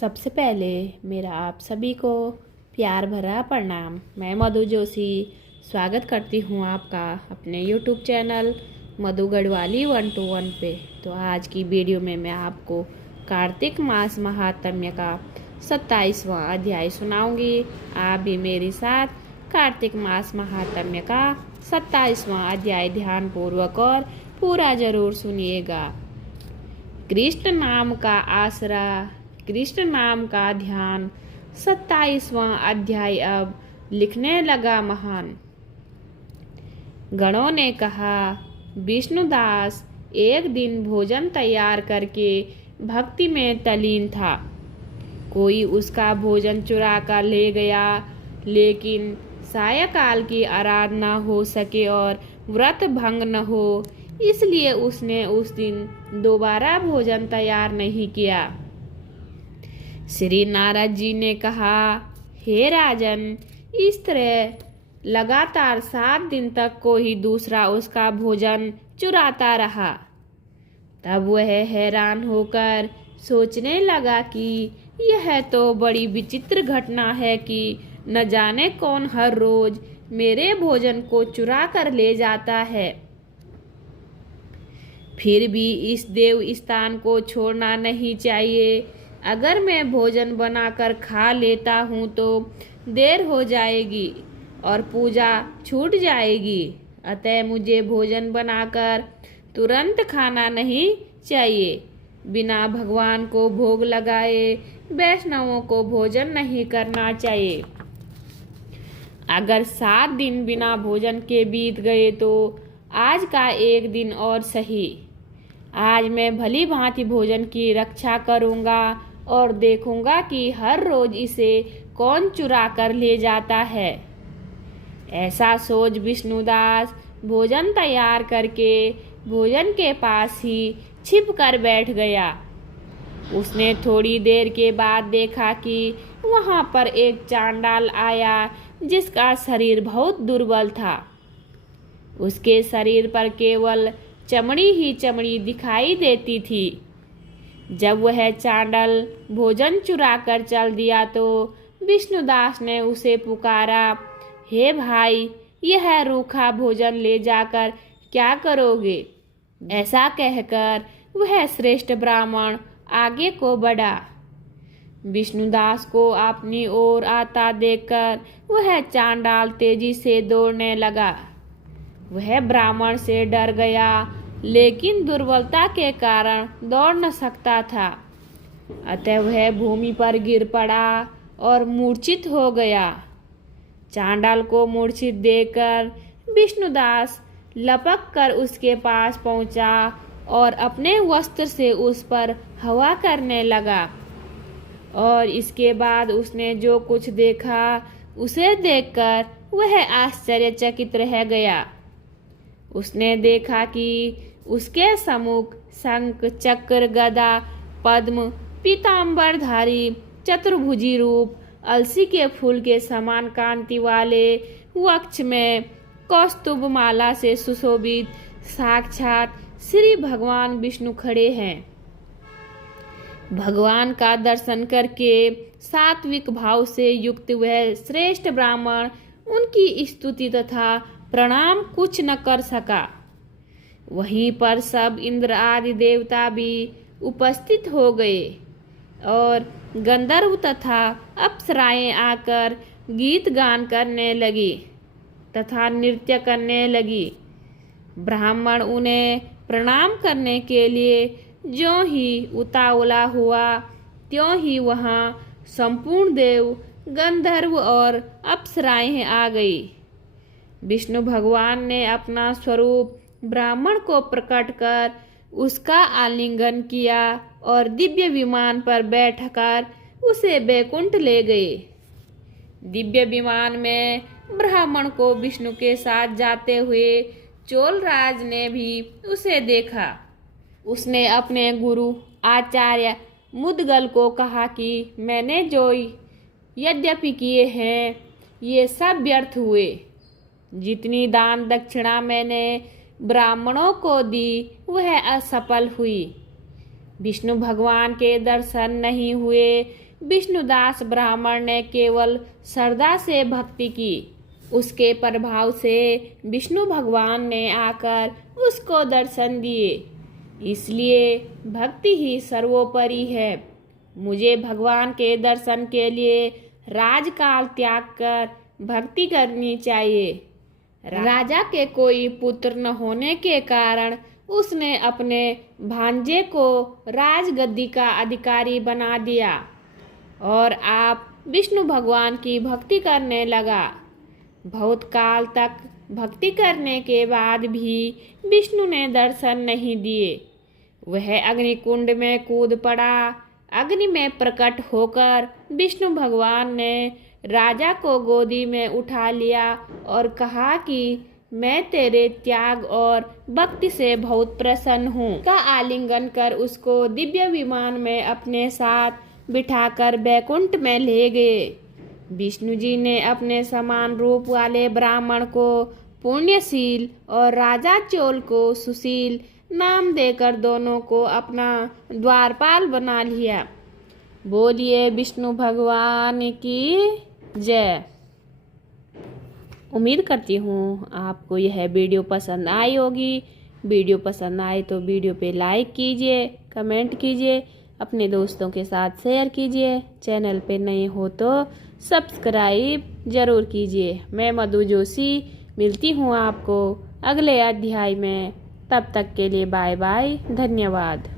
सबसे पहले मेरा आप सभी को प्यार भरा प्रणाम। मैं मधु जोशी स्वागत करती हूँ आपका अपने YouTube चैनल मधु गढ़वाली 121 पे। तो आज की वीडियो में मैं आपको कार्तिक मास महात्म्य का 27वां अध्याय सुनाऊंगी। आप भी मेरे साथ कार्तिक मास महात्म्य का 27वां अध्याय ध्यानपूर्वक और पूरा जरूर सुनिएगा। कृष्ण नाम का आसरा, कृष्ण नाम का ध्यान। 27वां अध्याय अब लिखने लगा महान। गणों ने कहा, विष्णुदास एक दिन भोजन तैयार करके भक्ति में तल्लीन था। कोई उसका भोजन चुरा कर ले गया, लेकिन सायंकाल की आराधना हो सके और व्रत भंग न हो, इसलिए उसने उस दिन दोबारा भोजन तैयार नहीं किया। श्री नारद जी ने कहा, हे राजन, इस तरह लगातार 7 दिन तक कोई दूसरा उसका भोजन चुराता रहा। तब वह हैरान होकर सोचने लगा कि यह तो बड़ी विचित्र घटना है कि न जाने कौन हर रोज मेरे भोजन को चुरा कर ले जाता है। फिर भी इस देव स्थान को छोड़ना नहीं चाहिए। अगर मैं भोजन बनाकर खा लेता हूँ तो देर हो जाएगी और पूजा छूट जाएगी। अतः मुझे भोजन बनाकर तुरंत खाना नहीं चाहिए। बिना भगवान को भोग लगाए वैष्णवों को भोजन नहीं करना चाहिए। अगर 7 दिन बिना भोजन के बीत गए तो आज का एक दिन और सही। आज मैं भली भांति भोजन की रक्षा करूंगा और देखूंगा कि हर रोज इसे कौन चुरा कर ले जाता है। ऐसा सोच विष्णुदास भोजन तैयार करके भोजन के पास ही छिप कर बैठ गया। उसने थोड़ी देर के बाद देखा कि वहां पर एक चांडाल आया जिसका शरीर बहुत दुर्बल था। उसके शरीर पर केवल चमड़ी ही चमड़ी दिखाई देती थी। जब वह चांडाल भोजन चुरा कर चल दिया तो विष्णुदास ने उसे पुकारा, हे भाई, यह रूखा भोजन ले जाकर क्या करोगे? ऐसा कहकर वह श्रेष्ठ ब्राह्मण आगे को बढ़ा। विष्णुदास को अपनी ओर आता देखकर वह चांडाल तेजी से दौड़ने लगा। वह ब्राह्मण से डर गया, लेकिन दुर्बलता के कारण दौड़ न सकता था। अतः वह भूमि पर गिर पड़ा और मूर्छित हो गया। चांडाल को मूर्छित देखकर विष्णुदास लपक कर उसके पास पहुंचा और अपने वस्त्र से उस पर हवा करने लगा। और इसके बाद उसने जो कुछ देखा उसे देखकर वह आश्चर्यचकित रह गया। उसने देखा कि उसके सम्मुख शंख, चक्र, गदा, पद्म, पीतांबरधारी चतुर्भुजी रूप, अलसी के फूल के समान कांति वाले वक्ष में कौस्तुभ माला से सुशोभित साक्षात श्री भगवान विष्णु खड़े हैं। भगवान का दर्शन करके सात्विक भाव से युक्त वह श्रेष्ठ ब्राह्मण उनकी स्तुति तथा प्रणाम कुछ न कर सका। वहीं पर सब इंद्र आदि देवता भी उपस्थित हो गए और गंधर्व तथा अप्सराएं आकर गीत गान करने लगी तथा नृत्य करने लगी। ब्राह्मण उन्हें प्रणाम करने के लिए ज्यों ही उतावला हुआ, त्यों ही वहां संपूर्ण देव, गंधर्व और अप्सराएं आ गई। विष्णु भगवान ने अपना स्वरूप ब्राह्मण को प्रकट कर उसका आलिंगन किया और दिव्य विमान पर बैठकर उसे बैकुंठ ले गए। दिव्य विमान में ब्राह्मण को विष्णु के साथ जाते हुए चोलराज ने भी उसे देखा। उसने अपने गुरु आचार्य मुद्गल को कहा कि मैंने जो यद्यपि किए हैं ये सब व्यर्थ हुए। जितनी दान दक्षिणा मैंने ब्राह्मणों को दी वह असफल हुई। विष्णु भगवान के दर्शन नहीं हुए। विष्णुदास ब्राह्मण ने केवल श्रद्धा से भक्ति की। उसके प्रभाव से विष्णु भगवान ने आकर उसको दर्शन दिए। इसलिए भक्ति ही सर्वोपरि है। मुझे भगवान के दर्शन के लिए राजकाल त्याग कर भक्ति करनी चाहिए। राजा के कोई पुत्र न होने के कारण उसने अपने भांजे को राजगद्दी का अधिकारी बना दिया और आप विष्णु भगवान की भक्ति करने लगा। बहुत काल तक भक्ति करने के बाद भी विष्णु ने दर्शन नहीं दिए। वह अग्निकुंड में कूद पड़ा। अग्नि में प्रकट होकर विष्णु भगवान ने राजा को गोदी में उठा लिया और कहा कि मैं तेरे त्याग और भक्ति से बहुत प्रसन्न हूँ। का आलिंगन कर उसको दिव्य विमान में अपने साथ बिठाकर बैकुंठ में ले गए। विष्णु जी ने अपने समान रूप वाले ब्राह्मण को पुण्यशील और राजा चोल को सुशील नाम देकर दोनों को अपना द्वारपाल बना लिया। बोलिए विष्णु भगवान की जय। उम्मीद करती हूँ आपको यह वीडियो पसंद आई होगी। वीडियो पसंद आए तो वीडियो पे लाइक कीजिए, कमेंट कीजिए, अपने दोस्तों के साथ शेयर कीजिए। चैनल पे नए हो तो सब्सक्राइब ज़रूर कीजिए। मैं मधु जोशी मिलती हूँ आपको अगले अध्याय में। तब तक के लिए बाय बाय, धन्यवाद।